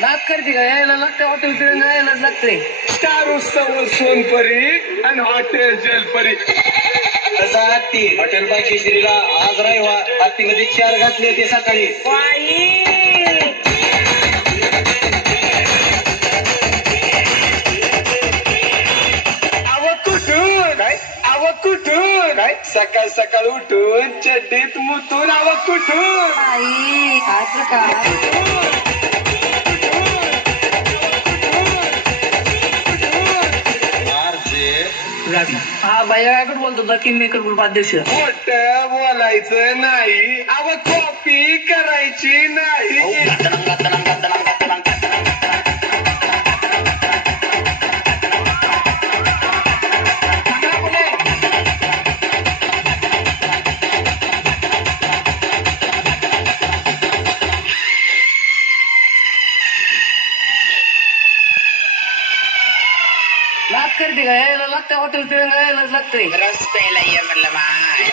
नाक करते का यायला लागते हॉटेल तिरंगा यायलाच लागते. स्टार उत्सव सोनपरी आणि हॉटेल जलपरी. तसा हत्ती हॉटेल भाग्यश्रीला आज रविवार हत्तीमध्ये 4 घातले ते सकाळी. कुठून सकाळ सकाळ उठून चड्डीत मुतून कुठून. आई काय प्रकार. हा भैया काकडे बोलतो होता किंग मेकर ग्रुप अध्यक्ष. मोठं बोलायचं नाही. कॉपी करायची नाही. नाक करते का यायला लागते हॉटेल तिरंगा यायलाच लागते. रस्त्याला ये म्हणलं माय.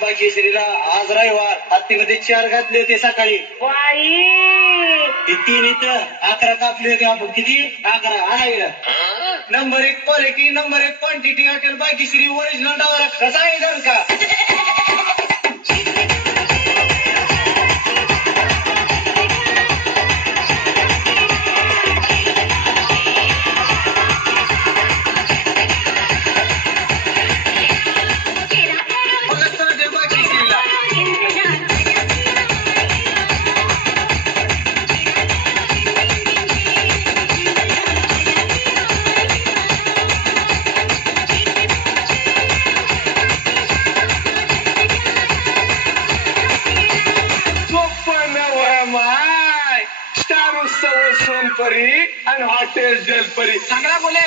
भाग्यश्रीला आज रविवार हत्तीमध्ये 4 घातले होते सकाळी. ते 3 इथं 11 कापले होते आपण. किती? 11. आणायला number 1 quality, number 1 quantity hotel Bhagyashree original डावर. कसा आहे जर का स्टार उत्सव सोनपरी आणि हॉटेल जलपरी. चांगला बोले.